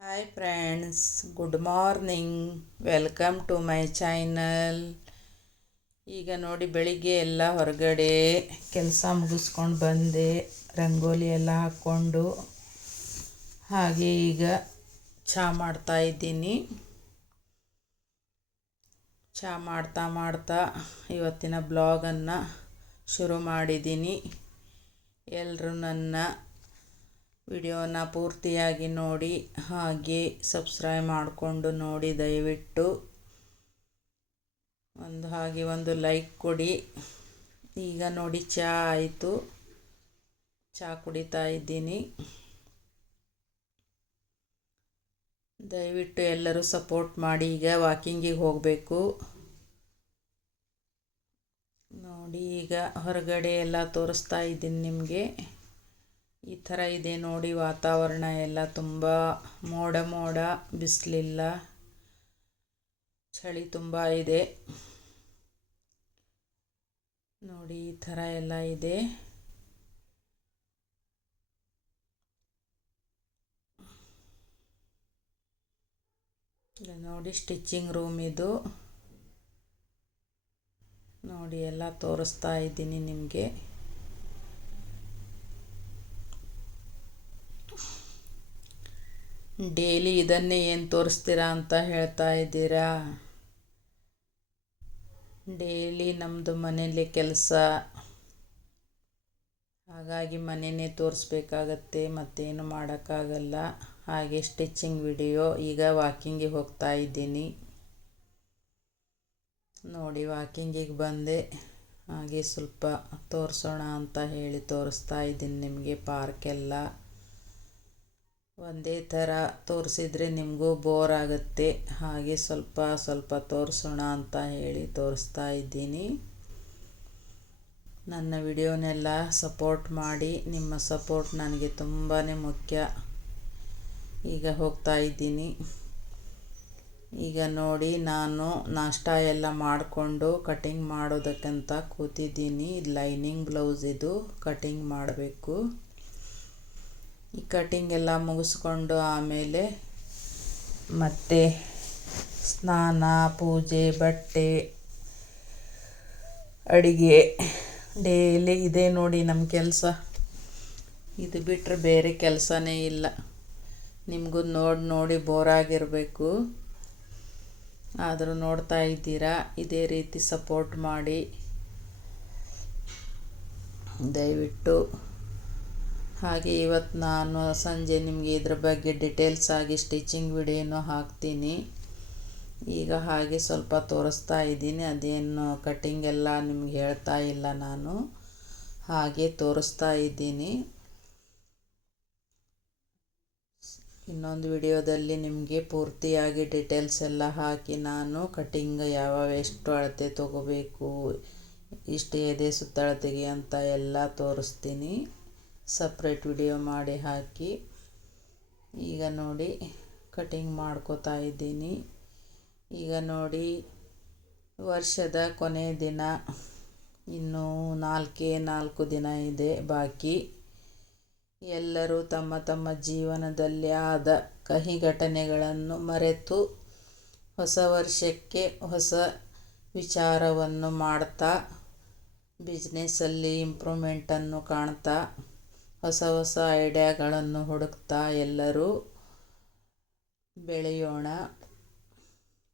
Hi friends good morning welcome to my channel ಈಗ ನೋಡಿ ಬೆಳಿಗ್ಗೆ ಎಲ್ಲ ಹೊರಗಡೆ ಕೆಲಸ ಮುಗಿಸ್ಕೊಂಡು ಬಂದೆ, ರಂಗೋಲಿ ಎಲ್ಲ ಹಾಕ್ಕೊಂಡು. ಹಾಗೆ ಈಗ ಚಹಾ ಮಾಡ್ತಾ ಇದ್ದೀನಿ. ಚಹಾ ಮಾಡ್ತಾ ಮಾಡ್ತಾ ಇವತ್ತಿನ ಬ್ಲಾಗನ್ನು ಶುರು ಮಾಡಿದ್ದೀನಿ. ಎಲ್ಲರೂ ನನ್ನ ವಿಡಿಯೋನ ಪೂರ್ತಿಯಾಗಿ ನೋಡಿ, ಹಾಗೆ ಸಬ್ಸ್ಕ್ರೈಬ್ ಮಾಡಿಕೊಂಡು ನೋಡಿ ದಯವಿಟ್ಟು. ಒಂದು ಹಾಗೆ ಒಂದು ಲೈಕ್ ಕೊಡಿ. ಈಗ ನೋಡಿ ಚಹಾ ಆಯಿತು. ಚಹಾ ಕುಡಿತಾ ಇದ್ದೀನಿ. ದಯವಿಟ್ಟು ಎಲ್ಲರೂ ಸಪೋರ್ಟ್ ಮಾಡಿ, ಈಗ ವಾಕಿಂಗಿಗೆ ಹೋಗಬೇಕು. ನೋಡಿ, ಈಗ ಹೊರಗಡೆ ಎಲ್ಲ ತೋರಿಸ್ತಾ ಇದ್ದೀನಿ ನಿಮಗೆ. ಈ ಥರ ಇದೆ ನೋಡಿ, ವಾತಾವರಣ ಎಲ್ಲ ತುಂಬ ಮೋಡ ಮೋಡ, ಬಿಸಿಲಿಲ್ಲ, ಚಳಿ ತುಂಬ ಇದೆ. ನೋಡಿ, ಈ ಥರ ಎಲ್ಲ ಇದೆ. ನೋಡಿ ಸ್ಟಿಚ್ಚಿಂಗ್ ರೂಮ್ ಇದು. ನೋಡಿ, ಎಲ್ಲ ತೋರಿಸ್ತಾ ಇದ್ದೀನಿ ನಿಮಗೆ. ಡೈಲಿ ಇದನ್ನೇ ಏನು ತೋರಿಸ್ತೀರಾ ಅಂತ ಹೇಳ್ತಾ ಇದ್ದೀರಾ? ಡೈಲಿ ನಮ್ಮದು ಮನೇಲಿ ಕೆಲಸ. ಹಾಗಾಗಿ ಮನೆಯೇ ತೋರಿಸ್ಬೇಕಾಗತ್ತೆ, ಮತ್ತೇನು ಮಾಡೋಕ್ಕಾಗಲ್ಲ. ಹಾಗೆ ಸ್ಟಿಚ್ಚಿಂಗ್ ವಿಡಿಯೋ, ಈಗ ವಾಕಿಂಗಿಗೆ ಹೋಗ್ತಾ ಇದ್ದೀನಿ. ನೋಡಿ, ವಾಕಿಂಗಿಗೆ ಬಂದೆ. ಹಾಗೆ ಸ್ವಲ್ಪ ತೋರಿಸೋಣ ಅಂತ ಹೇಳಿ ತೋರಿಸ್ತಾ ಇದ್ದೀನಿ ನಿಮಗೆ ಪಾರ್ಕೆಲ್ಲ. ಒಂದೇ ಥರ ತೋರಿಸಿದ್ರೆ ನಿಮಗೂ ಬೋರ್ ಆಗುತ್ತೆ. ಹಾಗೆ ಸ್ವಲ್ಪ ಸ್ವಲ್ಪ ತೋರಿಸೋಣ ಅಂತ ಹೇಳಿ ತೋರಿಸ್ತಾ ಇದ್ದೀನಿ. ನನ್ನ ವಿಡಿಯೋನೆಲ್ಲ ಸಪೋರ್ಟ್ ಮಾಡಿ, ನಿಮ್ಮ ಸಪೋರ್ಟ್ ನನಗೆ ತುಂಬಾ ಮುಖ್ಯ. ಈಗ ಹೋಗ್ತಾ ಇದ್ದೀನಿ. ಈಗ ನೋಡಿ, ನಾನು ನಾಷ್ಟ ಎಲ್ಲ ಮಾಡಿಕೊಂಡು ಕಟಿಂಗ್ ಮಾಡೋದಕ್ಕಂತ ಕೂತಿದ್ದೀನಿ. ಲೈನಿಂಗ್ ಬ್ಲೌಸ್ ಇದು ಕಟಿಂಗ್ ಮಾಡಬೇಕು. ಈ ಕಟಿಂಗ್ ಎಲ್ಲ ಮುಗಿಸ್ಕೊಂಡು ಆಮೇಲೆ ಮತ್ತೆ ಸ್ನಾನ, ಪೂಜೆ, ಬಟ್ಟೆ, ಅಡುಗೆ ಡೈಲಿ ಇದೆ ನೋಡಿ ನಮ್ಮ ಕೆಲಸ. ಇದು ಬಿಟ್ಟರೆ ಬೇರೆ ಕೆಲಸನೇ ಇಲ್ಲ. ನಿಮಗೂ ನೋಡಿ ನೋಡಿ ಬೋರಾಗಿರಬೇಕು ಆದರೂ ನೋಡ್ತಾ ಇದ್ದೀರಾ, ಇದೇ ರೀತಿ ಸಪೋರ್ಟ್ ಮಾಡಿ. ದಯವಿಟ್ಟು ಹಾಗೆ ಇವತ್ತು ನಾನು ಸಂಜೆ ನಿಮಗೆ ಇದ್ರ ಬಗ್ಗೆ ಡಿಟೇಲ್ಸ್ ಆಗಿ ಸ್ಟಿಚಿಂಗ್ ವಿಡಿಯೋನು ಹಾಕ್ತೀನಿ. ಈಗ ಹಾಗೆ ಸ್ವಲ್ಪ ತೋರಿಸ್ತಾ ಇದ್ದೀನಿ. ಅದೇನು ಕಟ್ಟಿಂಗ್ ಎಲ್ಲ ನಿಮ್ಗೆ ಹೇಳ್ತಾ ಇಲ್ಲ ನಾನು. ಹಾಗೆ ತೋರಿಸ್ತಾ ಇದ್ದೀನಿ. ಇನ್ನೊಂದು ವಿಡಿಯೋದಲ್ಲಿ ನಿಮಗೆ ಪೂರ್ತಿಯಾಗಿ ಡಿಟೇಲ್ಸ್ ಎಲ್ಲ ಹಾಕಿ ನಾನು ಕಟ್ಟಿಂಗ್ ಯಾವ್ಯಾವ ಎಷ್ಟು ಅಳತೆ ತೊಗೋಬೇಕು, ಇಷ್ಟು ಎದೆ ಸುತ್ತಳತೆಗೆ ಅಂತ ಎಲ್ಲ ತೋರಿಸ್ತೀನಿ. ಸಪ್ರೇಟ್ ವಿಡಿಯೋ ಮಾಡಿ ಹಾಕಿ. ಈಗ ನೋಡಿ ಕಟಿಂಗ್ ಮಾಡ್ಕೋತಾ ಇದ್ದೀನಿ. ಈಗ ನೋಡಿ ವರ್ಷದ ಕೊನೆ ದಿನ. ಇನ್ನೂ ನಾಲ್ಕೇ ನಾಲ್ಕು ದಿನ ಇದೆ ಬಾಕಿ. ಎಲ್ಲರೂ ತಮ್ಮ ತಮ್ಮ ಜೀವನದಲ್ಲಿ ಆದ ಕಹಿ ಘಟನೆಗಳನ್ನು ಮರೆತು ಹೊಸ ವರ್ಷಕ್ಕೆ ಹೊಸ ವಿಚಾರವನ್ನು ಮಾಡ್ತಾ ಬಿಸ್ನೆಸ್ಸಲ್ಲಿ ಇಂಪ್ರೂವ್ಮೆಂಟನ್ನು ಕಾಣ್ತಾ ಹೊಸ ಹೊಸ ಐಡಿಯಾಗಳನ್ನು ಹುಡುಕ್ತಾ ಎಲ್ಲರೂ ಬೆಳೆಯೋಣ.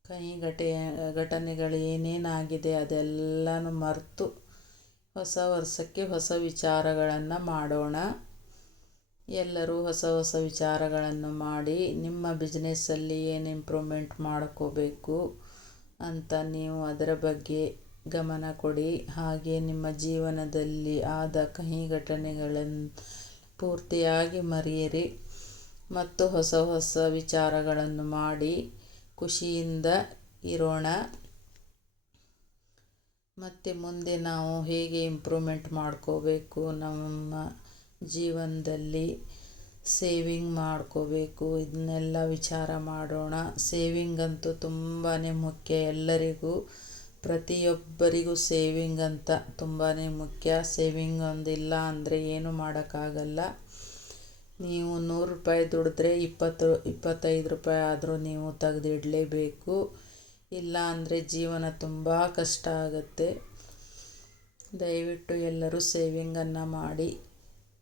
ಕೈ ಘಟೆ ಘಟನೆಗಳು ಏನೇನಾಗಿದೆ ಅದೆಲ್ಲನೂ ಮರೆತು ಹೊಸ ವರ್ಷಕ್ಕೆ ಹೊಸ ವಿಚಾರಗಳನ್ನು ಮಾಡೋಣ. ಎಲ್ಲರೂ ಹೊಸ ಹೊಸ ವಿಚಾರಗಳನ್ನು ಮಾಡಿ ನಿಮ್ಮ ಬಿಸ್ನೆಸ್ಸಲ್ಲಿ ಏನು ಇಂಪ್ರೂವ್ಮೆಂಟ್ ಮಾಡ್ಕೋಬೇಕು ಅಂತ ನೀವು ಅದರ ಬಗ್ಗೆ ಗಮನ ಕೊಡಿ. ಹಾಗೆ ನಿಮ್ಮ ಜೀವನದಲ್ಲಿ ಆದ ಕಹಿ ಘಟನೆಗಳನ್ನು ಪೂರ್ತಿಯಾಗಿ ಮರೆಯಿರಿ ಮತ್ತು ಹೊಸ ಹೊಸ ವಿಚಾರಗಳನ್ನು ಮಾಡಿ. ಖುಷಿಯಿಂದ ಇರೋಣ. ಮತ್ತು ಮುಂದೆ ನಾವು ಹೇಗೆ ಇಂಪ್ರೂವ್ಮೆಂಟ್ ಮಾಡ್ಕೋಬೇಕು? ನಮ್ಮ ಜೀವನದಲ್ಲಿ ಸೇವಿಂಗ್ ಮಾಡ್ಕೋಬೇಕು. ಇದನ್ನೆಲ್ಲ ವಿಚಾರ ಮಾಡೋಣ. ಸೇವಿಂಗ್ ಅಂತೂ ತುಂಬಾ ಮುಖ್ಯ ಎಲ್ಲರಿಗೂ. ಪ್ರತಿಯೊಬ್ಬರಿಗೂ ಸೇವಿಂಗ್ ಅಂತ ತುಂಬಾ ಮುಖ್ಯ. ಸೇವಿಂಗ್ ಒಂದಿಲ್ಲ ಅಂದರೆ ಏನೂ ಮಾಡೋಕ್ಕಾಗಲ್ಲ. ನೀವು ನೂರು ರೂಪಾಯಿ ದುಡಿದ್ರೆ ಇಪ್ಪತ್ತು, ಇಪ್ಪತ್ತೈದು ರೂಪಾಯಿ ಆದರೂ ನೀವು ತೆಗೆದಿಡಲೇಬೇಕು. ಇಲ್ಲ ಅಂದರೆ ಜೀವನ ತುಂಬ ಕಷ್ಟ ಆಗುತ್ತೆ. ದಯವಿಟ್ಟು ಎಲ್ಲರೂ ಸೇವಿಂಗನ್ನು ಮಾಡಿ.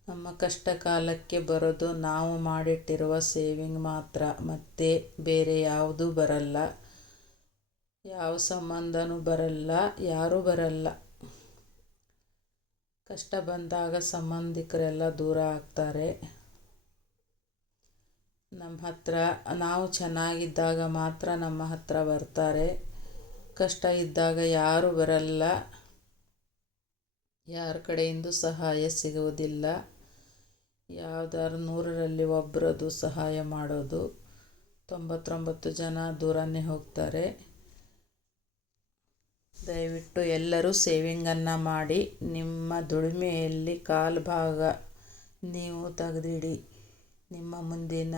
ನಮ್ಮ ಕಷ್ಟ ಕಾಲಕ್ಕೆ ಬರೋದು ನಾವು ಮಾಡಿಟ್ಟಿರುವ ಸೇವಿಂಗ್ ಮಾತ್ರ. ಮತ್ತೆ ಬೇರೆ ಯಾವುದೂ ಬರಲ್ಲ. ಯಾವ ಸಂಬಂಧನೂ ಬರಲ್ಲ, ಯಾರೂ ಬರಲ್ಲ. ಕಷ್ಟ ಬಂದಾಗ ಸಂಬಂಧಿಕರೆಲ್ಲ ದೂರ ಆಗ್ತಾರೆ. ನಮ್ಮ ಹತ್ರ, ನಾವು ಚೆನ್ನಾಗಿದ್ದಾಗ ಮಾತ್ರ ನಮ್ಮ ಹತ್ರ ಬರ್ತಾರೆ. ಕಷ್ಟ ಇದ್ದಾಗ ಯಾರೂ ಬರಲ್ಲ. ಯಾರ ಕಡೆಯಿಂದ ಸಹಾಯ ಸಿಗುವುದಿಲ್ಲ. ಯಾವುದಾದ್ರು ನೂರರಲ್ಲಿ ಒಬ್ಬರದು ಸಹಾಯ ಮಾಡೋದು. ತೊಂಬತ್ತೊಂಬತ್ತು ಜನ ದೂರನೇ ಹೋಗ್ತಾರೆ. ದಯವಿಟ್ಟು ಎಲ್ಲರೂ ಸೇವಿಂಗನ್ನು ಮಾಡಿ, ನಿಮ್ಮ ದುಡಿಮೆಯಲ್ಲಿ ಕಾಲು ಭಾಗ ನೀವು ತೆಗೆದಿಡಿ, ನಿಮ್ಮ ಮುಂದಿನ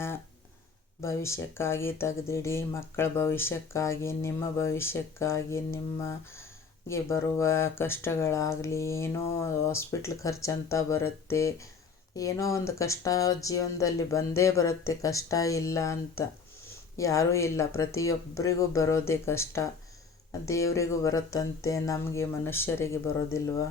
ಭವಿಷ್ಯಕ್ಕಾಗಿ ತೆಗೆದಿಡಿ, ಮಕ್ಕಳ ಭವಿಷ್ಯಕ್ಕಾಗಿ, ನಿಮ್ಮ ಭವಿಷ್ಯಕ್ಕಾಗಿ, ನಿಮಗೆ ಬರುವ ಕಷ್ಟಗಳಾಗಲಿ, ಏನೋ ಹಾಸ್ಪಿಟ್ಲ್ ಖರ್ಚಂತ ಬರುತ್ತೆ, ಏನೋ ಒಂದು ಕಷ್ಟ ಜೀವನದಲ್ಲಿ ಬಂದೇ ಬರುತ್ತೆ, ಕಷ್ಟ ಇಲ್ಲ ಅಂತ ಯಾರೂ ಇಲ್ಲ, ಪ್ರತಿಯೊಬ್ಬರಿಗೂ ಬರೋದೇ ಕಷ್ಟ. ದೇವರಿಗೂ ಬರುತ್ತಂತೆ, ನಮಗೆ ಮನುಷ್ಯರಿಗೆ ಬರೋದಿಲ್ವ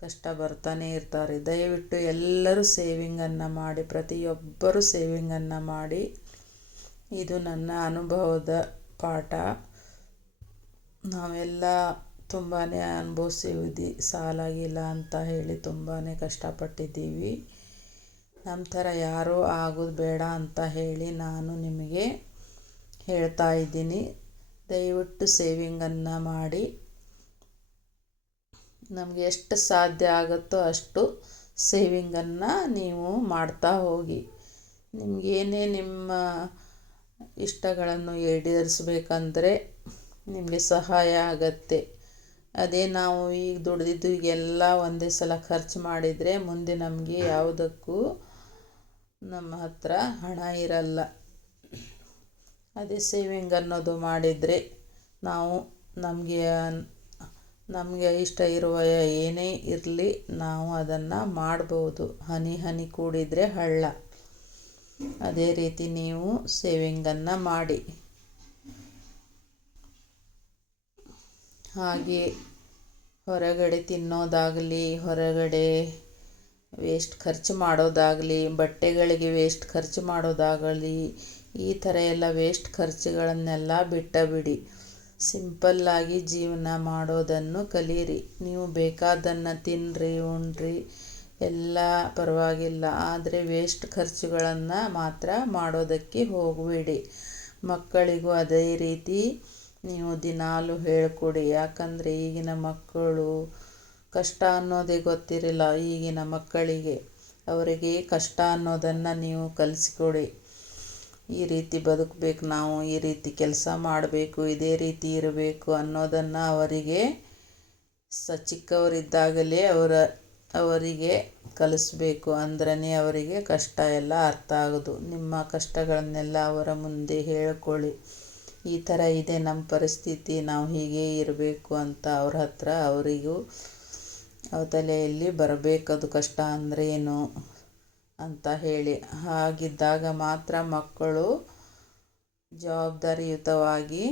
ಕಷ್ಟ ಬರ್ತಾನೆ ಇರ್ತಾರೆ. ದಯವಿಟ್ಟು ಎಲ್ಲರೂ ಸೇವಿಂಗನ್ನು ಮಾಡಿ, ಪ್ರತಿಯೊಬ್ಬರೂ ಸೇವಿಂಗನ್ನು ಮಾಡಿ. ಇದು ನನ್ನ ಅನುಭವದ ಪಾಠ. ನಾವೆಲ್ಲ ತುಂಬಾ ಅನುಭವಿಸಿದ್ವಿ ಸಾಲಾಗಿಲ್ಲ ಅಂತ ಹೇಳಿ ತುಂಬಾ ಕಷ್ಟಪಟ್ಟಿದ್ದೀವಿ. ನಮ್ಮ ಥರ ಯಾರೂ ಆಗೋದು ಬೇಡ ಅಂತ ಹೇಳಿ ನಾನು ನಿಮಗೆ ಹೇಳ್ತಾ ಇದ್ದೀನಿ. ದಯವಿಟ್ಟು ಸೇವಿಂಗನ್ನು ಮಾಡಿ. ನಮಗೆ ಎಷ್ಟು ಸಾಧ್ಯ ಆಗುತ್ತೋ ಅಷ್ಟು ಸೇವಿಂಗನ್ನು ನೀವು ಮಾಡ್ತಾ ಹೋಗಿ. ನಿಮಗೇನೇ ನಿಮ್ಮ ಇಷ್ಟಗಳನ್ನು ಈಡೇರಿಸ್ಬೇಕಂದ್ರೆ ನಿಮಗೆ ಸಹಾಯ ಆಗತ್ತೆ. ಅದೇ ನಾವು ಈಗ ದುಡಿದಿದ್ದು ಈಗೆಲ್ಲ ಒಂದೇ ಸಲ ಖರ್ಚು ಮಾಡಿದರೆ ಮುಂದೆ ನಮಗೆ ಯಾವುದಕ್ಕೂ ನಮ್ಮ ಹತ್ರ ಹಣ ಇರಲ್ಲ. ಅದೇ ಸೇವಿಂಗ್ ಅನ್ನೋದು ಮಾಡಿದರೆ ನಾವು ನಮಗೆ ನಮಗೆ ಇಷ್ಟ ಇರುವ ಏನೇ ಇರಲಿ ನಾವು ಅದನ್ನು ಮಾಡ್ಬೋದು. ಹನಿ ಹನಿ ಕೂಡಿದರೆ ಹಳ್ಳ. ಅದೇ ರೀತಿ ನೀವು ಸೇವಿಂಗನ್ನು ಮಾಡಿ. ಹಾಗೆ ಹೊರಗಡೆ ತಿನ್ನೋದಾಗಲಿ, ಹೊರಗಡೆ ವೇಸ್ಟ್ ಖರ್ಚು ಮಾಡೋದಾಗಲಿ, ಬಟ್ಟೆಗಳಿಗೆ ವೇಸ್ಟ್ ಖರ್ಚು ಮಾಡೋದಾಗಲಿ ಈ ಥರ ಎಲ್ಲ ವೇಸ್ಟ್ ಖರ್ಚುಗಳನ್ನೆಲ್ಲ ಬಿಟ್ಟ ಬಿಡಿ ಸಿಂಪಲ್ಲಾಗಿ ಜೀವನ ಮಾಡೋದನ್ನು ಕಲೀರಿ ನೀವು ಬೇಕಾದ್ದನ್ನು ತಿನ್ನಿರಿ ಉಣ್ರಿ, ಎಲ್ಲ ಪರವಾಗಿಲ್ಲ. ಆದರೆ ವೇಸ್ಟ್ ಖರ್ಚುಗಳನ್ನು ಮಾತ್ರ ಮಾಡೋದಕ್ಕೆ ಹೋಗಬೇಡಿ. ಮಕ್ಕಳಿಗೂ ಅದೇ ರೀತಿ ನೀವು ದಿನಾಲೂ ಹೇಳಿಕೊಡಿ. ಯಾಕಂದರೆ ಈಗಿನ ಮಕ್ಕಳು ಕಷ್ಟ ಅನ್ನೋದೇ ಗೊತ್ತಿರಲ್ಲ ಈಗಿನ ಮಕ್ಕಳಿಗೆ. ಅವರಿಗೆ ಕಷ್ಟ ಅನ್ನೋದನ್ನು ನೀವು ಕಲಿಸಿಕೊಡಿ. ಈ ರೀತಿ ಬದುಕಬೇಕು, ನಾವು ಈ ರೀತಿ ಕೆಲಸ ಮಾಡಬೇಕು, ಇದೇ ರೀತಿ ಇರಬೇಕು ಅನ್ನೋದನ್ನು ಅವರಿಗೆ, ಸ ಚಿಕ್ಕವರಿದ್ದಾಗಲೇ ಅವರ, ಅವರಿಗೆ ಕಲಿಸ್ಬೇಕು. ಅಂದ್ರೇ ಅವರಿಗೆ ಕಷ್ಟ ಎಲ್ಲ ಅರ್ಥ ಆಗೋದು. ನಿಮ್ಮ ಕಷ್ಟಗಳನ್ನೆಲ್ಲ ಅವರ ಮುಂದೆ ಹೇಳ್ಕೊಳ್ಳಿ. ಈ ಥರ ಇದೆ ನಮ್ಮ ಪರಿಸ್ಥಿತಿ, ನಾವು ಹೀಗೆ ಇರಬೇಕು ಅಂತ ಅವ್ರ ಹತ್ರ ಅವರಿಗೂ ತಲೆಯಲ್ಲಿ ಬರಬೇಕದು ಕಷ್ಟ ಅಂದ್ರೇನು ಅಂತ ಹೇಳಿ. ಹಾಗಿದ್ದಾಗ ಮಾತ್ರ ಮಕ್ಕಳು ಜವಾಬ್ದಾರಿಯುತವಾಗಿ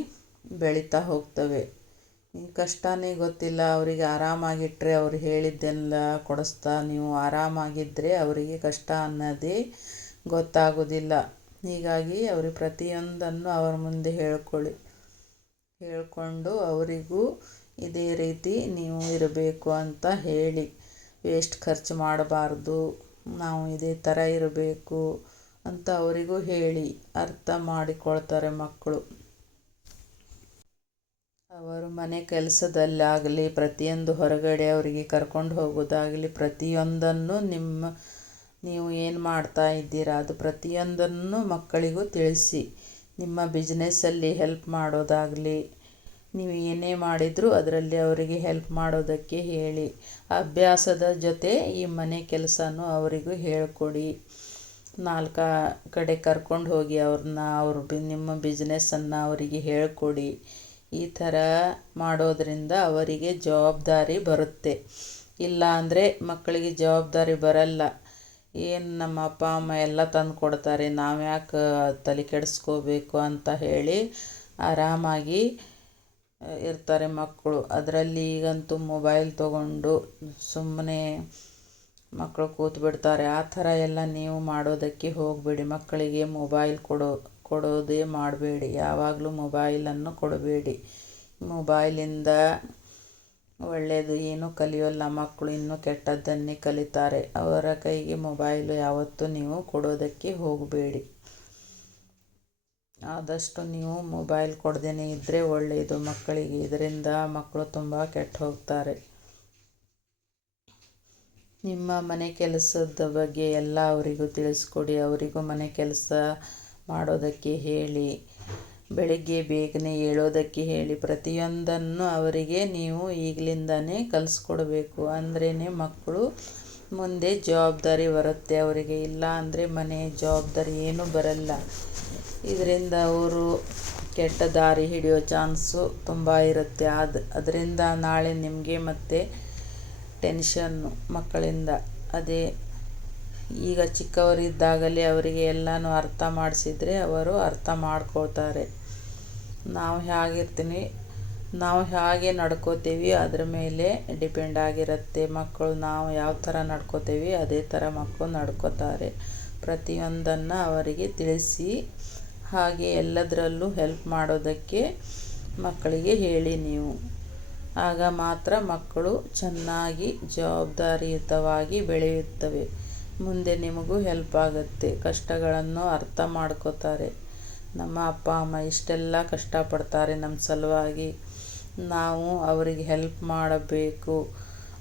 ಬೆಳೀತಾ ಹೋಗ್ತವೆ. ಇನ್ನು ಕಷ್ಟನೇ ಗೊತ್ತಿಲ್ಲ, ಅವರಿಗೆ ಆರಾಮಾಗಿಟ್ಟರೆ ಅವ್ರು ಹೇಳಿದ್ದೆಲ್ಲ ಕೊಡಿಸ್ತಾ, ನೀವು ಆರಾಮಾಗಿದ್ದರೆ ಅವರಿಗೆ ಕಷ್ಟ ಅನ್ನೋದೇ ಗೊತ್ತಾಗೋದಿಲ್ಲ. ಹೀಗಾಗಿ ಅವ್ರಿಗೆ ಪ್ರತಿಯೊಂದನ್ನು ಅವರ ಮುಂದೆ ಹೇಳ್ಕೊಳ್ಳಿ ಹೇಳಿಕೊಂಡು ಅವರಿಗೂ ಇದೇ ರೀತಿ ನೀವು ಇರಬೇಕು ಅಂತ ಹೇಳಿ. ವೇಸ್ಟ್ ಖರ್ಚು ಮಾಡಬಾರ್ದು ನಾವು ಇದೇ ಥರ ಇರಬೇಕು ಅಂತ ಅವರಿಗೂ ಹೇಳಿ ಅರ್ಥ ಮಾಡಿಕೊಳ್ತಾರೆ ಮಕ್ಕಳು. ಅವರು ಮನೆ ಕೆಲಸದಲ್ಲಾಗಲಿ, ಪ್ರತಿಯೊಂದು ಹೊರಗಡೆ ಅವರಿಗೆ ಕರ್ಕೊಂಡು ಹೋಗೋದಾಗಲಿ, ಪ್ರತಿಯೊಂದನ್ನು ನಿಮ್ಮ, ನೀವು ಏನು ಮಾಡ್ತಾ ಇದ್ದೀರಾ ಅದು ಪ್ರತಿಯೊಂದನ್ನು ಮಕ್ಕಳಿಗೂ ತಿಳಿಸಿ. ನಿಮ್ಮ ಬಿಸ್ನೆಸ್ಸಲ್ಲಿ ಹೆಲ್ಪ್ ಮಾಡೋದಾಗಲಿ ನೀವು ಏನೇ ಮಾಡಿದರೂ ಅದರಲ್ಲಿ ಅವರಿಗೆ ಹೆಲ್ಪ್ ಮಾಡೋದಕ್ಕೆ ಹೇಳಿ. ಅಭ್ಯಾಸದ ಜೊತೆ ಈ ಮನೆ ಕೆಲಸನೂ ಅವರಿಗೂ ಹೇಳಿಕೊಡಿ. ನಾಲ್ಕು ಕಡೆ ಕರ್ಕೊಂಡು ಹೋಗಿ ಅವ್ರನ್ನ, ಅವ್ರ ಬಿ, ನಿಮ್ಮ ಬಿಸ್ನೆಸ್ಸನ್ನು ಅವರಿಗೆ ಹೇಳಿಕೊಡಿ. ಈ ಥರ ಮಾಡೋದರಿಂದ ಅವರಿಗೆ ಜವಾಬ್ದಾರಿ ಬರುತ್ತೆ. ಇಲ್ಲ ಅಂದರೆ ಮಕ್ಕಳಿಗೆ ಜವಾಬ್ದಾರಿ ಬರಲ್ಲ. ಏನು ನಮ್ಮ ಅಪ್ಪ, ಅಮ್ಮ ಎಲ್ಲ ತಂದು ಕೊಡ್ತಾರೆ ನಾವು ಯಾಕೆ ತಲೆ ಕೆಡಿಸ್ಕೋಬೇಕು ಅಂತ ಹೇಳಿ ಆರಾಮಾಗಿ ಇರ್ತಾರೆ ಮಕ್ಕಳು. ಅದರಲ್ಲಿ ಈಗಂತೂ ಮೊಬೈಲ್ ತೊಗೊಂಡು ಸುಮ್ಮನೆ ಮಕ್ಕಳು ಕೂತ್ಬಿಡ್ತಾರೆ. ಆ ಥರ ಎಲ್ಲ ನೀವು ಮಾಡೋದಕ್ಕೆ ಹೋಗಬೇಡಿ. ಮಕ್ಕಳಿಗೆ ಮೊಬೈಲ್ ಕೊಡೋ, ಕೊಡೋದೇ ಮಾಡಬೇಡಿ. ಯಾವಾಗಲೂ ಮೊಬೈಲನ್ನು ಕೊಡಬೇಡಿ. ಮೊಬೈಲಿಂದ ಒಳ್ಳೆಯದು ಏನೂ ಕಲಿಯೋಲ್ಲ. ಮಕ್ಕಳು ಇನ್ನೂ ಕೆಟ್ಟದ್ದನ್ನೇ ಕಲಿತಾರೆ. ಅವರ ಕೈಗೆ ಮೊಬೈಲು ಯಾವತ್ತೂ ನೀವು ಕೊಡೋದಕ್ಕೆ ಹೋಗಬೇಡಿ. ಆದಷ್ಟು ನೀವು ಮೊಬೈಲ್ ಕೊಡದೇನೆ ಇದ್ದರೆ ಒಳ್ಳೆಯದು ಮಕ್ಕಳಿಗೆ ಇದರಿಂದ ಮಕ್ಕಳು ತುಂಬ ಕೆಟ್ಟು ಹೋಗ್ತಾರೆ. ನಿಮ್ಮ ಮನೆ ಕೆಲಸದ ಬಗ್ಗೆ ಎಲ್ಲ ಅವರಿಗೂ ತಿಳಿಸ್ಕೊಡಿ. ಅವರಿಗೂ ಮನೆ ಕೆಲಸ ಮಾಡೋದಕ್ಕೆ ಹೇಳಿ. ಬೆಳಗ್ಗೆ ಬೇಗನೆ ಏಳೋದಕ್ಕೆ ಹೇಳಿ. ಪ್ರತಿಯೊಂದನ್ನು ಅವರಿಗೆ ನೀವು ಈಗಲಿಂದನೇ ಕಲಿಸ್ಕೊಡ್ಬೇಕು. ಅಂದ್ರೇ ಮಕ್ಕಳು ಮುಂದೆ ಜವಾಬ್ದಾರಿ ಬರುತ್ತೆ. ಅವರಿಗೆ ಇಲ್ಲ ಅಂದರೆ ಮನೆ ಜವಾಬ್ದಾರಿ ಏನೂ ಬರಲ್ಲ. ಇದರಿಂದ ಅವರು ಕೆಟ್ಟ ದಾರಿ ಹಿಡಿಯೋ ಚಾನ್ಸು ತುಂಬ ಇರುತ್ತೆ. ಅದು, ಅದರಿಂದ ನಾಳೆ ನಿಮಗೆ ಮತ್ತೆ ಟೆನ್ಷನ್ನು ಮಕ್ಕಳಿಂದ. ಅದೇ, ಈಗ ಚಿಕ್ಕವರಿದ್ದಾಗಲೇ ಅವರಿಗೆ ಎಲ್ಲನೂ ಅರ್ಥ ಮಾಡಿಸಿದರೆ ಅವರು ಅರ್ಥ ಮಾಡ್ಕೋತಾರೆ. ನಾವು ಹೇಗಿರ್ತೀನಿ, ನಾವು ಹೇಗೆ ನಡ್ಕೋತೀವಿ ಅದ್ರ ಮೇಲೆ ಡಿಪೆಂಡ್ ಆಗಿರುತ್ತೆ. ಮಕ್ಕಳು ನಾವು ಯಾವ ಥರ ನಡ್ಕೋತೀವಿ ಅದೇ ಥರ ಮಕ್ಕಳು ನಡ್ಕೋತಾರೆ. ಪ್ರತಿಯೊಂದನ್ನು ಅವರಿಗೆ ತಿಳಿಸಿ ಹಾಗೆ ಎಲ್ಲದರಲ್ಲೂ ಹೆಲ್ಪ್ ಮಾಡೋದಕ್ಕೆ ಮಕ್ಕಳಿಗೆ ಹೇಳಿ ನೀವು. ಆಗ ಮಾತ್ರ ಮಕ್ಕಳು ಚೆನ್ನಾಗಿ ಜವಾಬ್ದಾರಿಯುತವಾಗಿ ಬೆಳೆಯುತ್ತವೆ. ಮುಂದೆ ನಿಮಗೂ ಹೆಲ್ಪ್ ಆಗುತ್ತೆ. ಕಷ್ಟಗಳನ್ನು ಅರ್ಥ ಮಾಡ್ಕೋತಾರೆ. ನಮ್ಮ ಅಪ್ಪ, ಅಮ್ಮ ಇಷ್ಟೆಲ್ಲ ಕಷ್ಟಪಡ್ತಾರೆ ನಮ್ಮ ಸಲುವಾಗಿ. ನಾವು ಅವರಿಗೆ ಹೆಲ್ಪ್ ಮಾಡಬೇಕು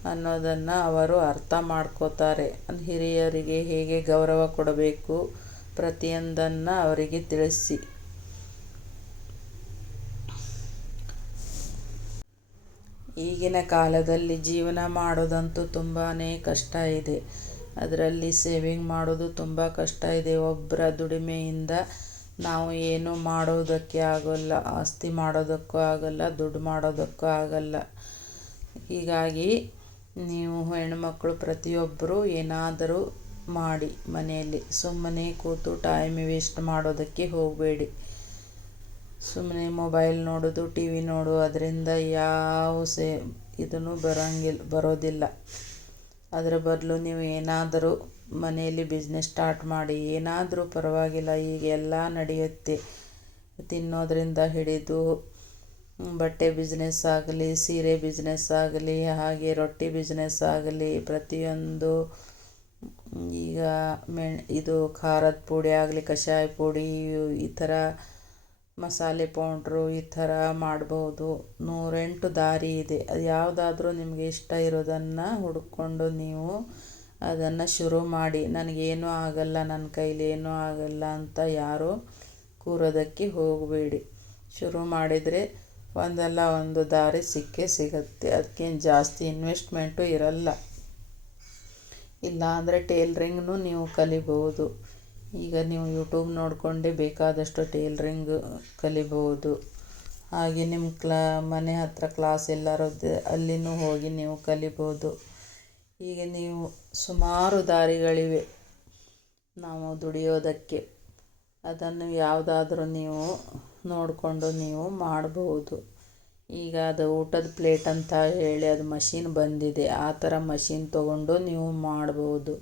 ಅನ್ನೋದನ್ನು ಅವರು ಅರ್ಥ ಮಾಡ್ಕೋತಾರೆ. ಹಿರಿಯರಿಗೆ ಹೇಗೆ ಗೌರವ ಕೊಡಬೇಕು? ಪ್ರತಿಯೊಂದನ್ನು ಅವರಿಗೆ ತಿಳಿಸಿ. ಈಗಿನ ಕಾಲದಲ್ಲಿ ಜೀವನ ಮಾಡೋದಂತೂ ತುಂಬಾ ಕಷ್ಟ ಇದೆ. ಅದರಲ್ಲಿ ಸೇವಿಂಗ್ ಮಾಡೋದು ತುಂಬ ಕಷ್ಟ ಇದೆ. ಒಬ್ಬರ ದುಡಿಮೆಯಿಂದ ನಾವು ಏನು ಮಾಡೋದಕ್ಕೆ ಆಗೋಲ್ಲ, ಆಸ್ತಿ ಮಾಡೋದಕ್ಕೂ ಆಗಲ್ಲ, ದುಡ್ಡು ಮಾಡೋದಕ್ಕೂ ಆಗೋಲ್ಲ. ಹೀಗಾಗಿ ನೀವು ಹೆಣ್ಮಕ್ಳು ಪ್ರತಿಯೊಬ್ಬರು ಏನಾದರೂ ಮಾಡಿ ಮನೆಯಲ್ಲಿ. ಸುಮ್ಮನೆ ಕೂತು ಟೈಮ್ ವೇಸ್ಟ್ ಮಾಡೋದಕ್ಕೆ ಹೋಗಬೇಡಿ. ಸುಮ್ಮನೆ ಮೊಬೈಲ್ ನೋಡೋದು ಟಿ ವಿ ನೋಡು, ಅದರಿಂದ ಯಾವ ಸೇ, ಇದನ್ನು ಬರೋಂಗಿಲ್ಲ ಬರೋದಿಲ್ಲ. ಅದರ ಬದಲು ನೀವು ಏನಾದರೂ ಮನೆಯಲ್ಲಿ ಬಿಸ್ನೆಸ್ ಸ್ಟಾರ್ಟ್ ಮಾಡಿ, ಏನಾದರೂ ಪರವಾಗಿಲ್ಲ, ಈಗ ಎಲ್ಲ ನಡೆಯುತ್ತೆ. ತಿನ್ನೋದರಿಂದ ಹಿಡಿದು, ಬಟ್ಟೆ ಬಿಸ್ನೆಸ್ ಆಗಲಿ, ಸೀರೆ ಬಿಸ್ನೆಸ್ ಆಗಲಿ, ಹಾಗೆ ರೊಟ್ಟಿ ಬಿಸ್ನೆಸ್ ಆಗಲಿ, ಪ್ರತಿಯೊಂದು ಈಗ ಮೆಣ್, ಇದು ಖಾರದ ಪುಡಿ ಆಗಲಿ, ಕಷಾಯ ಪುಡಿ ಈ ಥರ ಮಸಾಲೆ ಪೌಡ್ರು ಈ ಥರ ಮಾಡ್ಬೋದು. ನೂರೆಂಟು ದಾರಿ ಇದೆ. ಅದು ಯಾವುದಾದ್ರೂ ನಿಮಗೆ ಇಷ್ಟ ಇರೋದನ್ನು ಹುಡುಕೊಂಡು ನೀವು ಅದನ್ನು ಶುರು ಮಾಡಿ. ನನಗೇನೂ ಆಗಲ್ಲ, ನನ್ನ ಕೈಲಿ ಏನೂ ಆಗಲ್ಲ ಅಂತ ಯಾರೂ ಕೂರೋದಕ್ಕೆ ಹೋಗಬೇಡಿ. ಶುರು ಮಾಡಿದರೆ ಒಂದಲ್ಲ ಒಂದು ದಾರಿ ಸಿಕ್ಕೇ ಸಿಗುತ್ತೆ. ಅದಕ್ಕೇನು ಜಾಸ್ತಿ ಇನ್ವೆಸ್ಟ್ಮೆಂಟು ಇರಲ್ಲ. ಇಲ್ಲ ಅಂದರೆ ಟೇಲ್ರಿಂಗ್ನೂ ನೀವು ಕಲಿಬೋದು. ಈಗ ನೀವು ಯೂಟ್ಯೂಬ್ ನೋಡಿಕೊಂಡೇ ಬೇಕಾದಷ್ಟು ಟೇಲ್ರಿಂಗ್ ಕಲಿಬೋದು. ಹಾಗೆ ನಿಮ್ಮ ಕ್ಲಾ, ಮನೆ ಹತ್ತಿರ ಕ್ಲಾಸ್ ಎಲ್ಲರೂ ಅಲ್ಲಿನೂ ಹೋಗಿ ನೀವು ಕಲಿಬೋದು. ಹೀಗೆ ನೀವು ಸುಮಾರು ದಾರಿಗಳಿವೆ ನಾವು ದುಡಿಯೋದಕ್ಕೆ. ಅದನ್ನು ಯಾವುದಾದ್ರೂ ನೀವು ನೋಡಿಕೊಂಡು ನೀವು ಮಾಡಬಹುದು ಈಗ ಅದು ಊಟದ ಪ್ಲೇಟ್ ಅಂತ ಹೇಳಿ ಅದು ಮಷೀನ್ ಬಂದಿದೆ. ಆ ಥರ ಮಷೀನ್ ತೊಗೊಂಡು ನೀವು ಮಾಡ್ಬೋದು.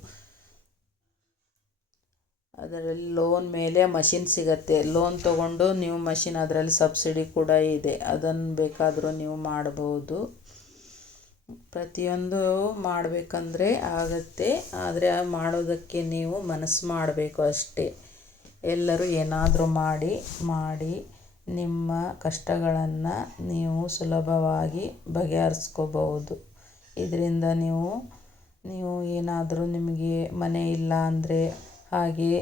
ಅದರಲ್ಲಿ ಲೋನ್ ಮೇಲೆ ಮಷಿನ್ ಸಿಗುತ್ತೆ. ಲೋನ್ ತೊಗೊಂಡು ನೀವು ಮಷಿನ್ ಅದರಲ್ಲಿ ಸಬ್ಸಿಡಿ ಕೂಡ ಇದೆ. ಅದನ್ನು ಬೇಕಾದರೂ ನೀವು ಮಾಡ್ಬೋದು. ಪ್ರತಿಯೊಂದು ಮಾಡಬೇಕಂದ್ರೆ ಆಗುತ್ತೆ. ಆದರೆ ಮಾಡೋದಕ್ಕೆ ನೀವು ಮನಸ್ಸು ಮಾಡಬೇಕು ಅಷ್ಟೇ. ಎಲ್ಲರೂ ಏನಾದರೂ ಮಾಡಿ ಮಾಡಿ. ನಿಮ್ಮ ಕಷ್ಟಗಳನ್ನು ನೀವು ಸುಲಭವಾಗಿ ಬಗೆಹರಿಸ್ಕೋಬಹುದು. ಇದರಿಂದ ನೀವು ನೀವು ಏನಾದರೂ ನಿಮಗೆ ಮನೆ ಇಲ್ಲ ಅಂದರೆ ಹಾಗೆ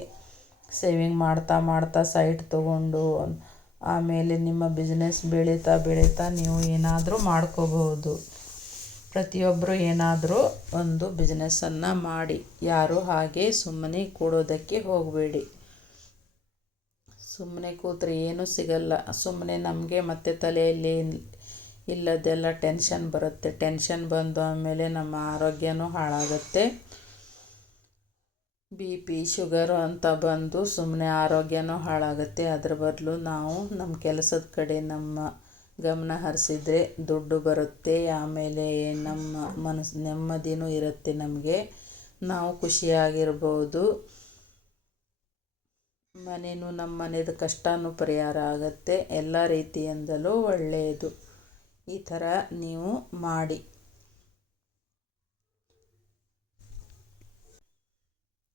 ಸೇವಿಂಗ್ ಮಾಡ್ತಾ ಮಾಡ್ತಾ ಸೈಟ್ ತೊಗೊಂಡು, ಆಮೇಲೆ ನಿಮ್ಮ ಬಿಸ್ನೆಸ್ ಬೆಳೀತಾ ಬೆಳೀತಾ ನೀವು ಏನಾದರೂ ಮಾಡ್ಕೋಬಹುದು. ಪ್ರತಿಯೊಬ್ಬರು ಏನಾದರೂ ಒಂದು ಬಿಸ್ನೆಸ್ಸನ್ನು ಮಾಡಿ. ಯಾರು ಹಾಗೆ ಸುಮ್ಮನೆ ಕೂಡೋದಕ್ಕೆ ಹೋಗಬೇಡಿ. ಸುಮ್ಮನೆ ಕೂತ್ರೆ ಏನೂ ಸಿಗಲ್ಲ. ಸುಮ್ಮನೆ ನಮಗೆ ಮತ್ತೆ ತಲೆಯಲ್ಲಿ ಇಲ್ಲದೆಲ್ಲ ಟೆನ್ಷನ್ ಬರುತ್ತೆ. ಟೆನ್ಷನ್ ಬಂದು ಆಮೇಲೆ ನಮ್ಮ ಆರೋಗ್ಯನೂ ಹಾಳಾಗುತ್ತೆ. ಬಿ ಪಿ ಶುಗರು ಅಂತ ಬಂದು ಸುಮ್ಮನೆ ಆರೋಗ್ಯನೂ ಹಾಳಾಗುತ್ತೆ. ಅದ್ರ ಬದಲು ನಾವು ನಮ್ಮ ಕೆಲಸದ ಕಡೆ ನಮ್ಮ ಗಮನ ಹರಿಸಿದ್ರೆ ದುಡ್ಡು ಬರುತ್ತೆ. ಆಮೇಲೆ ನಮ್ಮ ಮನಸ್ಸು ನೆಮ್ಮದಿನೂ ಇರುತ್ತೆ ನಮಗೆ. ನಾವು ಖುಷಿಯಾಗಿರ್ಬೋದು. ಮನೆಯೂ ನಮ್ಮ ಮನೆದು ಕಷ್ಟನೂ ಪರಿಹಾರ ಆಗುತ್ತೆ. ಎಲ್ಲ ರೀತಿಯಿಂದಲೂ ಒಳ್ಳೆಯದು ಈ ಥರ ನೀವು ಮಾಡಿ.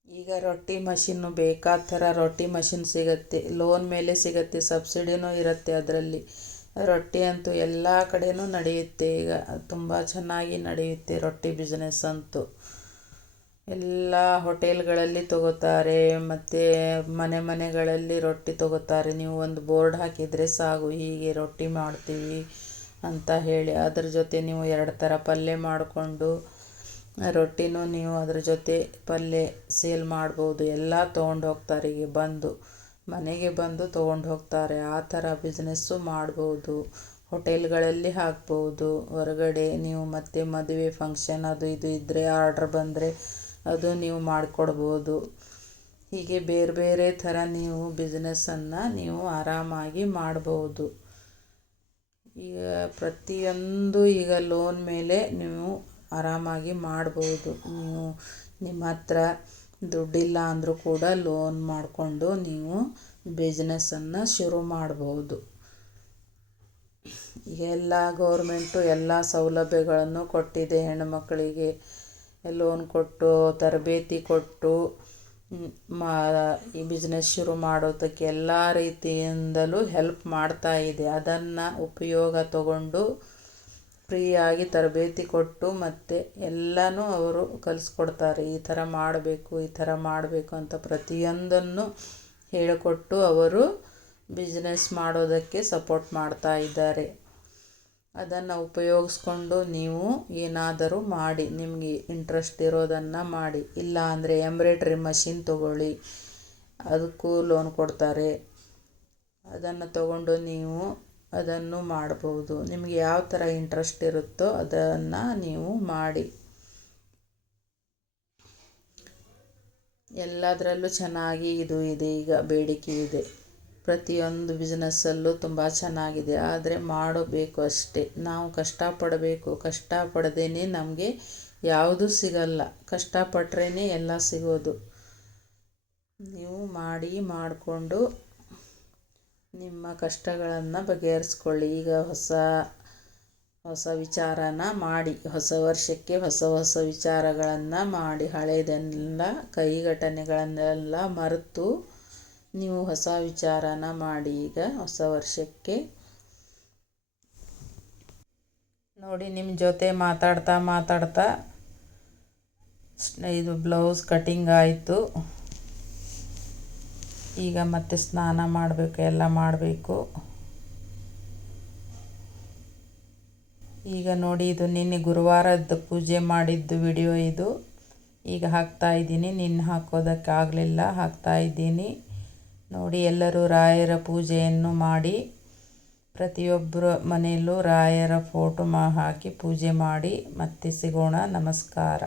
ಈಗ ರೊಟ್ಟಿ ಮಷಿನ್ನು ಬೇಕಾದ ಥರ ರೊಟ್ಟಿ ಮಷಿನ್ ಸಿಗುತ್ತೆ. ಲೋನ್ ಮೇಲೆ ಸಿಗುತ್ತೆ. ಸಬ್ಸಿಡಿನೂ ಇರುತ್ತೆ ಅದರಲ್ಲಿ. ರೊಟ್ಟಿ ಅಂತೂ ಎಲ್ಲ ಕಡೆಯೂ ನಡೆಯುತ್ತೆ ಈಗ. ತುಂಬ ಚೆನ್ನಾಗಿ ನಡೆಯುತ್ತೆ ರೊಟ್ಟಿ ಬಿಸ್ನೆಸ್ ಅಂತೂ. ಎಲ್ಲ ಹೋಟೆಲ್ಗಳಲ್ಲಿ ತಗೋತಾರೆ, ಮತ್ತು ಮನೆ ಮನೆಗಳಲ್ಲಿ ರೊಟ್ಟಿ ತಗೋತಾರೆ. ನೀವು ಒಂದು ಬೋರ್ಡ್ ಹಾಕಿದರೆ ಸಾಕು, ಹೀಗೆ ರೊಟ್ಟಿ ಮಾಡ್ತೀವಿ ಅಂತ ಹೇಳಿ. ಅದ್ರ ಜೊತೆ ನೀವು ಎರಡು ಥರ ಪಲ್ಯ ಮಾಡಿಕೊಂಡು ರೊಟ್ಟಿನೂ ನೀವು ಅದ್ರ ಜೊತೆ ಪಲ್ಯ ಸೇಲ್ ಮಾಡ್ಬೋದು. ಎಲ್ಲ ತೊಗೊಂಡು ಹೋಗ್ತಾರೆ ಈಗ ಬಂದು. ಮನೆಗೆ ಬಂದು ತೊಗೊಂಡು ಹೋಗ್ತಾರೆ. ಆ ಥರ ಬಿಸ್ನೆಸ್ಸು ಮಾಡ್ಬೋದು. ಹೋಟೆಲ್ಗಳಲ್ಲಿ ಹಾಕ್ಬೋದು. ಹೊರಗಡೆ ನೀವು ಮತ್ತೆ ಮದುವೆ ಫಂಕ್ಷನ್ ಅದು ಇದು ಇದ್ದರೆ ಆರ್ಡ್ರ್ ಬಂದರೆ ಅದು ನೀವು ಮಾಡಿಕೊಡ್ಬೋದು. ಹೀಗೆ ಬೇರೆ ಬೇರೆ ಥರ ನೀವು ಬಿಸ್ನೆಸ್ಸನ್ನು ನೀವು ಆರಾಮಾಗಿ ಮಾಡ್ಬೋದು. ಈಗ ಪ್ರತಿಯೊಂದು ಈಗ ಲೋನ್ ಮೇಲೆ ನೀವು ಆರಾಮಾಗಿ ಮಾಡ್ಬೋದು. ನೀವು ನಿಮ್ಮ ಹತ್ರ ದುಡ್ಡಿಲ್ಲ ಅಂದರೂ ಕೂಡ ಲೋನ್ ಮಾಡಿಕೊಂಡು ನೀವು ಬಿಸ್ನೆಸ್ಸನ್ನು ಶುರು ಮಾಡ್ಬೋದು. ಎಲ್ಲ ಗೌರ್ಮೆಂಟು ಎಲ್ಲ ಸೌಲಭ್ಯಗಳನ್ನು ಕೊಟ್ಟಿದೆ ಹೆಣ್ಣುಮಕ್ಕಳಿಗೆ ಲೋನ್ ಕೊಟ್ಟು, ತರಬೇತಿ ಕೊಟ್ಟು ಮಾ, ಈ ಬಿಸ್ನೆಸ್ ಶುರು ಮಾಡೋದಕ್ಕೆ ಎಲ್ಲ ರೀತಿಯಿಂದಲೂ ಹೆಲ್ಪ್ ಮಾಡ್ತಾ ಇದೆ. ಅದನ್ನು ಉಪಯೋಗ ತಗೊಂಡು ಫ್ರೀಯಾಗಿ ತರಬೇತಿ ಕೊಟ್ಟು ಮತ್ತು ಎಲ್ಲನೂ ಅವರು ಕಲಿಸ್ಕೊಡ್ತಾರೆ. ಈ ಥರ ಮಾಡಬೇಕು, ಈ ಥರ ಮಾಡಬೇಕು ಅಂತ ಪ್ರತಿಯೊಂದನ್ನು ಹೇಳಿಕೊಟ್ಟು ಅವರು ಬಿಸ್ನೆಸ್ ಮಾಡೋದಕ್ಕೆ ಸಪೋರ್ಟ್ ಮಾಡ್ತಾ ಇದ್ದಾರೆ. ಅದನ್ನು ಉಪಯೋಗಿಸ್ಕೊಂಡು ನೀವು ಏನಾದರೂ ಮಾಡಿ, ನಿಮಗೆ ಇಂಟ್ರೆಸ್ಟ್ ಇರೋದನ್ನು ಮಾಡಿ. ಇಲ್ಲ ಅಂದರೆ ಎಂಬ್ರಾಯ್ಡ್ರಿ ಮಷಿನ್ ತೊಗೊಳ್ಳಿ, ಅದಕ್ಕೂ ಲೋನ್ ಕೊಡ್ತಾರೆ. ಅದನ್ನು ತಗೊಂಡು ನೀವು ಅದನ್ನು ಮಾಡಬಹುದು ನಿಮಗೆ ಯಾವ ಥರ ಇಂಟ್ರೆಸ್ಟ್ ಇರುತ್ತೋ ಅದನ್ನು ನೀವು ಮಾಡಿ. ಎಲ್ಲದರಲ್ಲೂ ಚೆನ್ನಾಗಿ ಇದು ಇದೆ, ಈಗ ಬೇಡಿಕೆ ಇದೆ. ಪ್ರತಿಯೊಂದು ಬಿಸ್ನೆಸ್ಸಲ್ಲೂ ತುಂಬ ಚೆನ್ನಾಗಿದೆ. ಆದರೆ ಮಾಡಬೇಕು ಅಷ್ಟೇ. ನಾವು ಕಷ್ಟಪಡಬೇಕು. ಕಷ್ಟಪಡ್ದೇ ನಮಗೆ ಯಾವುದೂ ಸಿಗಲ್ಲ. ಕಷ್ಟಪಟ್ರೇ ಎಲ್ಲ ಸಿಗೋದು. ನೀವು ಮಾಡಿ ಮಾಡಿಕೊಂಡು ನಿಮ್ಮ ಕಷ್ಟಗಳನ್ನು ಬಗೆಹರಿಸ್ಕೊಳ್ಳಿ. ಈಗ ಹೊಸ ಹೊಸ ವಿಚಾರನ ಮಾಡಿ. ಹೊಸ ವರ್ಷಕ್ಕೆ ಹೊಸ ಹೊಸ ವಿಚಾರಗಳನ್ನು ಮಾಡಿ. ಹಳೆಯದನ್ನೆಲ್ಲ ಕೈ ಘಟನೆಗಳನ್ನೆಲ್ಲ ಮರೆತು ನೀವು ಹೊಸ ವಿಚಾರನ ಮಾಡಿ ಈಗ ಹೊಸ ವರ್ಷಕ್ಕೆ. ನೋಡಿ ನಿಮ್ಮ ಜೊತೆ ಮಾತಾಡ್ತಾ ಮಾತಾಡ್ತಾ ಇದು ಬ್ಲೌಸ್ ಕಟಿಂಗ್ ಆಯಿತು. ಈಗ ಮತ್ತೆ ಸ್ನಾನ ಮಾಡಬೇಕು, ಎಲ್ಲ ಮಾಡಬೇಕು. ಈಗ ನೋಡಿ, ಇದು ನಿನ್ನೆ ಗುರುವಾರದ ಪೂಜೆ ಮಾಡಿದ್ದು ವಿಡಿಯೋ ಇದು. ಈಗ ಹಾಕ್ತಾ ಇದ್ದೀನಿ. ನಿನ್ನೆ ಹಾಕೋದಕ್ಕೆ ಆಗಲಿಲ್ಲ. ಹಾಕ್ತಾ ಇದ್ದೀನಿ. ನೋಡಿ ಎಲ್ಲರೂ ರಾಯರ ಪೂಜೆಯನ್ನು ಮಾಡಿ, ಪ್ರತಿಯೊಬ್ಬರ ಮನೆಯಲ್ಲೂ ರಾಯರ ಫೋಟೋ ಮಾ ಹಾಕಿ ಪೂಜೆ ಮಾಡಿ ಮತ್ತೆ ಸಿಗೋಣ ನಮಸ್ಕಾರ.